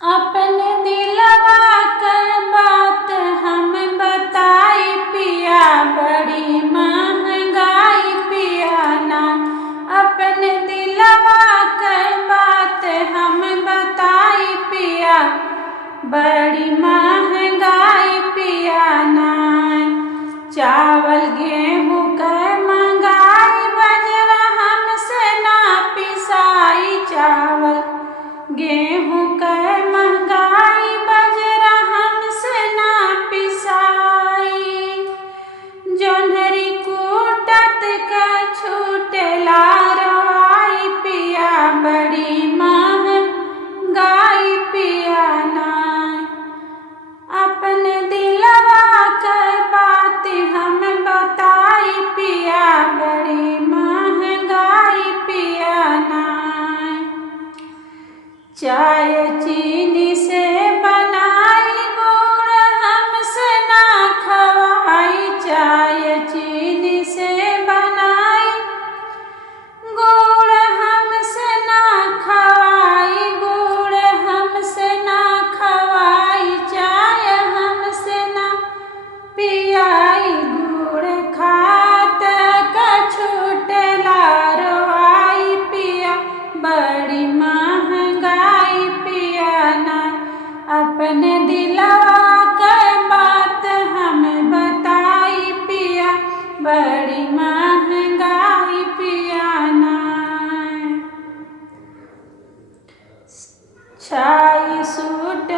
अपने दिलवा कर बात हम बताई पिया, बड़ी महंगाई पिया ना। अपने दिलवा कर बात हम बताई पिया, बड़ी महंगाई पिया ना। चावल गेहूँ कर महंगाई, बजरा हमसे ना पिसाई। चावल गेहूँ कर महंगाई, बजरा हमसे ना पिसाई। जोन्हरी कूटत का छूटेला रवाई पिया, बड़ी महंगाई पिया ना। अपने दिलवा कर बात हम बताई पिया, बड़ी महंगाई पिया ना। चाय चीनी से बनाई, गुड़ हमसे ना खवाई। चाय चीनी से बनाई, गुड़ हमसे ना खवाई। गुड़ हमसे ना खवाई, चाय हमसे ना पियाई। गुड़ खात का छूटेला रवाई पिया, बड़ी महंगाई पिया ना। अपने दिलवा कर बात हम बताई पिया, बड़ी महंगाई पिया ना। छाई सूट